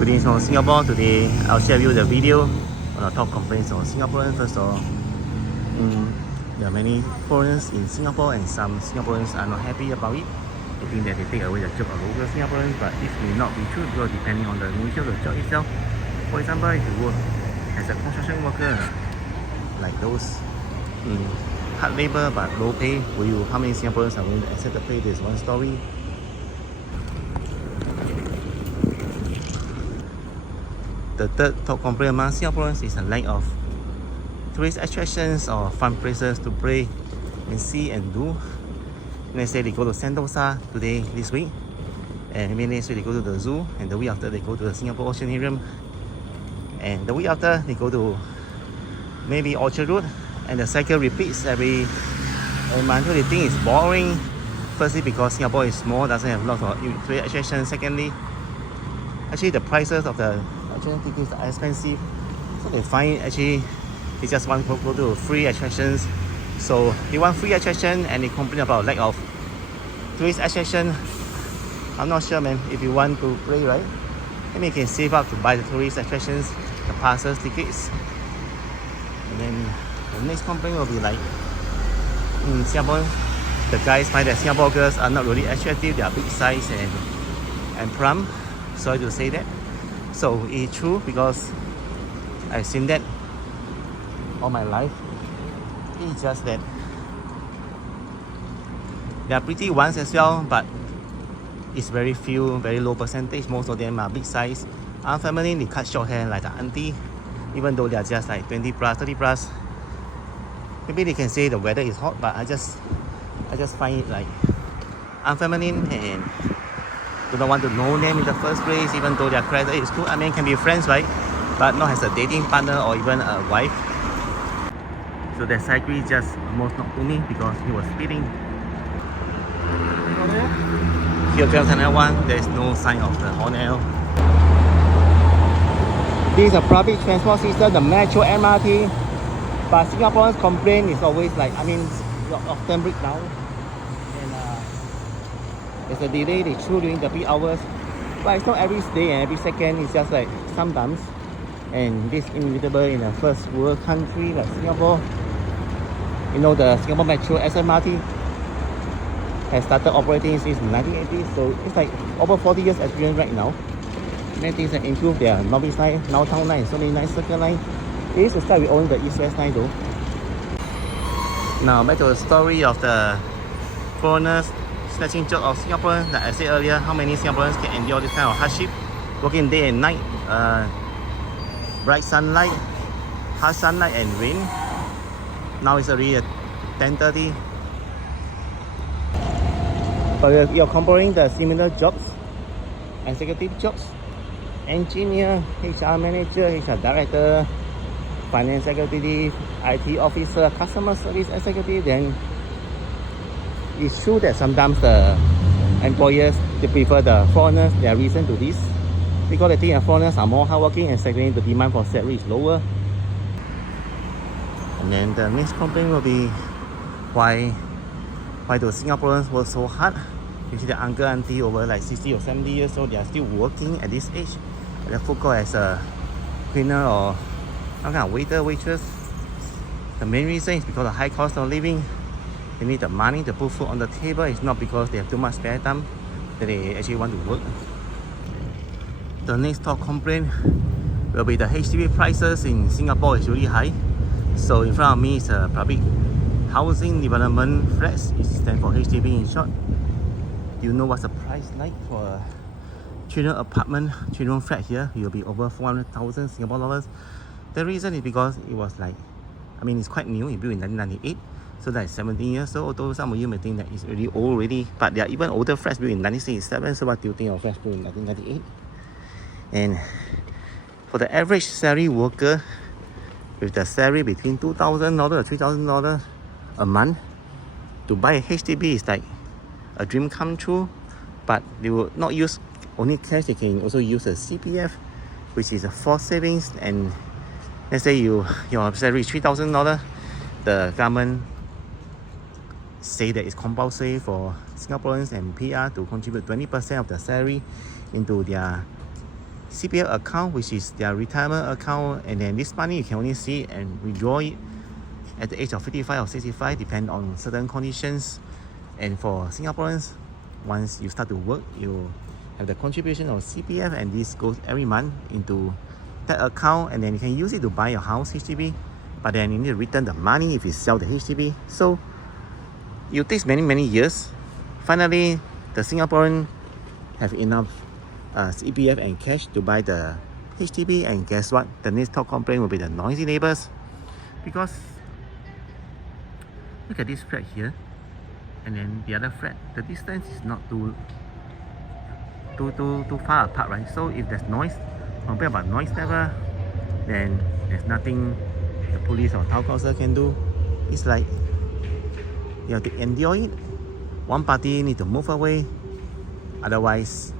Greetings from Singapore. Today I'll share with you the video on the top complaints of Singaporeans. First of all, there are many foreigners in Singapore and some Singaporeans are not happy about it. They think that they take away the job of local Singaporeans, but it may not be true because depending on the nature of the job itself. For example, if you work as a construction worker, like those hard labor but low pay, how many Singaporeans are willing to accept the pay? There's one story. The third top complaint among Singaporeans is a lack of tourist attractions or fun places to play and see and do. Let's say they go to Sentosa today, this week, and maybe next week they go to the zoo, and the week after they go to the Singapore Oceanarium, and the week after they go to maybe Orchard Road, and the cycle repeats every month. They think it's boring. Firstly, because Singapore is small, doesn't have lots of tourist attractions. Secondly, actually the prices of the tickets are expensive, so they find actually they just want to go to free attractions. So they want free attraction and they complain about lack of tourist attraction. I'm not sure, man. If you want to play, right, maybe you can save up to buy the tourist attractions, the passes, tickets. And then the next complaint will be like in Singapore, the guys find that Singapore girls are not really attractive. They are big size and plump. Sorry to say that. So it's true because I've seen that all my life. It's just that they are pretty ones as well, but it's very few, very low percentage. Most of them are big size. Our family, they cut short hair like the auntie, even though they are just like 20 plus, 30 plus. Maybe they can say the weather is hot, but I just find it like unfeminine and do not want to know them in the first place, even though their character is cool. I mean, can be friends, right? But not as a dating partner or even a wife. So that cyclist just almost knocked to me because he was speeding. Here, Channel 1, there is no sign of the Hornell. This is a public transport system, the metro MRT. But Singaporeans complain is always like, often break down. There's a delay, they throw during the peak hours, but it's not every day and every second. It's just like sometimes, and this inevitable in a first world country like Singapore. You know, the Singapore Metro SMRT has started operating since 1980, so it's like over 40 years experience right now. Many things have improved. There are North East Line, now Town Line, so many nice Circle Line. They used to start with only the East West Line though. Now back to the story of the foreigners snatching job of Singaporeans. Like I said earlier, how many Singaporeans can endure this kind of hardship? Working day and night, bright sunlight, harsh sunlight and rain. Now it's already at 10:30. But you're comparing the similar jobs, executive jobs, engineer, HR manager, HR director, finance executive, IT officer, customer service executive, then it's true that sometimes the employers, they prefer the foreigners. There are reasons to this because they think the foreigners are more hardworking, and secondly the demand for salary is lower. And then the next complaint will be why do Singaporeans work so hard? You see the uncle auntie over like 60 or 70 years old, they are still working at this age at the food court as a cleaner or some kind of waiter, waitress. The main reason is because of the high cost of living. They need the money to put food on the table. It's not because they have too much spare time that they actually want to work. The next top complaint will be the HDB prices in Singapore is really high. So in front of me is a public housing development flats. It stands for HDB in short. Do you know what's the price like for a 3-room apartment, 3-room flat here? It will be over 400,000 Singapore dollars. The reason is because it was like, it's quite new. It built in 1998. So that's 17 years old. Although some of you may think that it's really old already, but there are even older flats built in 1967. So what do you think of flats built in 1998? And for the average salary worker with the salary between $2,000 to $3,000 a month, to buy a HDB is like a dream come true. But they will not use only cash. They can also use a CPF, which is a forced savings. And let's say your salary is $3,000, the government say that it's compulsory for Singaporeans and PR to contribute 20% of their salary into their CPF account, which is their retirement account, and then this money you can only see and withdraw it at the age of 55 or 65, depend on certain conditions. And for Singaporeans, once you start to work, you have the contribution of CPF, and this goes every month into that account, and then you can use it to buy your house, HDB, but then you need to return the money if you sell the HDB. So it takes many years. Finally, the Singaporean have enough CPF and cash to buy the HDB, and guess what? The next top complaint will be the noisy neighbors, because look at this flat here, and then the other flat, the distance is not too far apart, right? So if there's noise, complain about noise level, then there's nothing the police or town council can do. It's like you have to endure it. One party need to move away, otherwise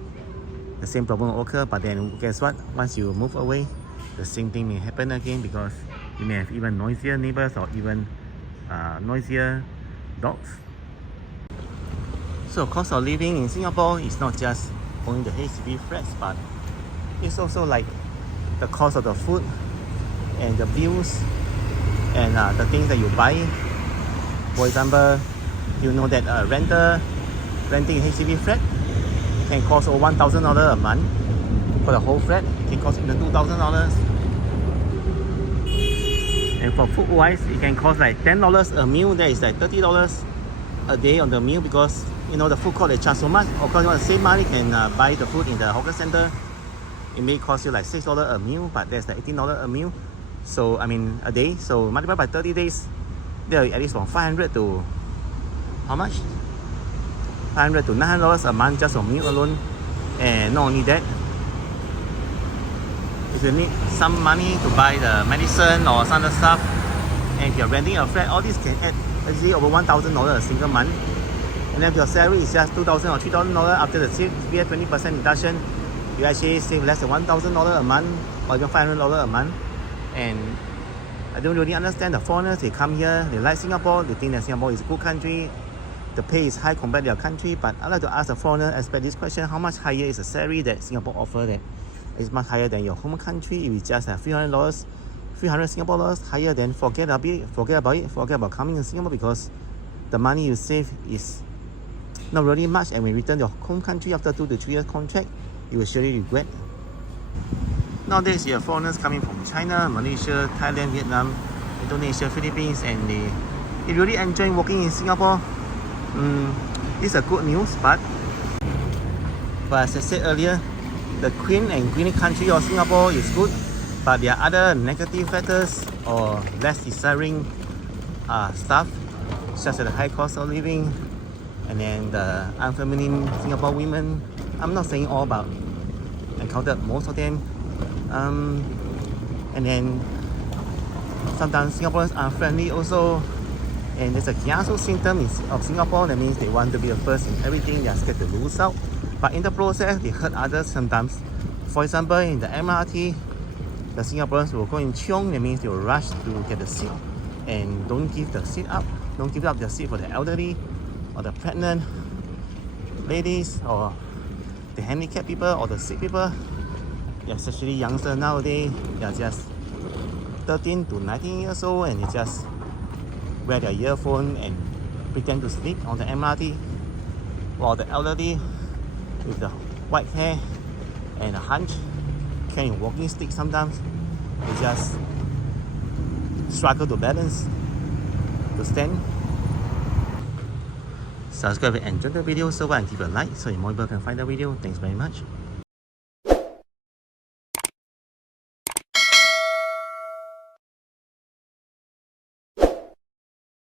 the same problem will occur. But then guess what? Once you move away, the same thing may happen again, because you may have even noisier neighbors or even noisier dogs. So cost of living in Singapore is not just owning the HDB flats, but it's also like the cost of the food and the bills and the things that you buy. For example, you know that renting a HDB flat can cost over $1,000 a month. For the whole flat, it can cost even $2,000. And for food wise, it can cost like $10 a meal. That is like $30 a day on the meal, because you know the food court they charge so much. Of course, you want to save money, can buy the food in the hawker center. It may cost you like $6 a meal, but that's like $18 a meal. So I mean a day. So multiply by 30 days, there at least from 500 to how much? 500 to $900 a month just for meal alone. And not only that, if you need some money to buy the medicine or some other stuff, and if you're renting a flat, all this can add easily over $1,000 a single month. And then if your salary is just $2,000 or $3,000 after the CPF 20% deduction, you actually save less than $1,000 a month or even $500 a month. And I don't really understand the foreigners. They come here, they like Singapore, they think that Singapore is a good country, the pay is high compared to their country. But I'd like to ask the foreigner, especially this question: how much higher is the salary that Singapore offers that is much higher than your home country? If it's just $300, 300 Singapore dollars higher, then forget about it, forget about coming to Singapore, because the money you save is not really much, and when you return to your home country after 2 to 3 years contract, you will surely regret. Nowadays, you have foreigners coming from China, Malaysia, Thailand, Vietnam, Indonesia, Philippines, and they really enjoy working in Singapore. It's a good news, but as I said earlier, the clean and green country of Singapore is good, but there are other negative factors or less desiring stuff, such as the high cost of living, and then the unfeminine Singapore women. I'm not saying all, but I encountered most of them. And then sometimes Singaporeans are friendly also, and there's a kiasu symptom of Singapore. That means they want to be the first in everything. They are scared to lose out, but in the process they hurt others sometimes. For example, in the MRT, the Singaporeans will go in chiong. That means they will rush to get the seat and don't give the seat up. Don't give up the seat for the elderly or the pregnant ladies or the handicapped people or the sick people. Especially youngsters nowadays, they are just 13 to 19 years old, and they just wear their earphone and pretend to sleep on the MRT, while the elderly with the white hair and a hunch, carrying a walking stick sometimes, they just struggle to balance, to stand. Subscribe and enjoy the video so and give a like so more people can find the video. Thanks very much.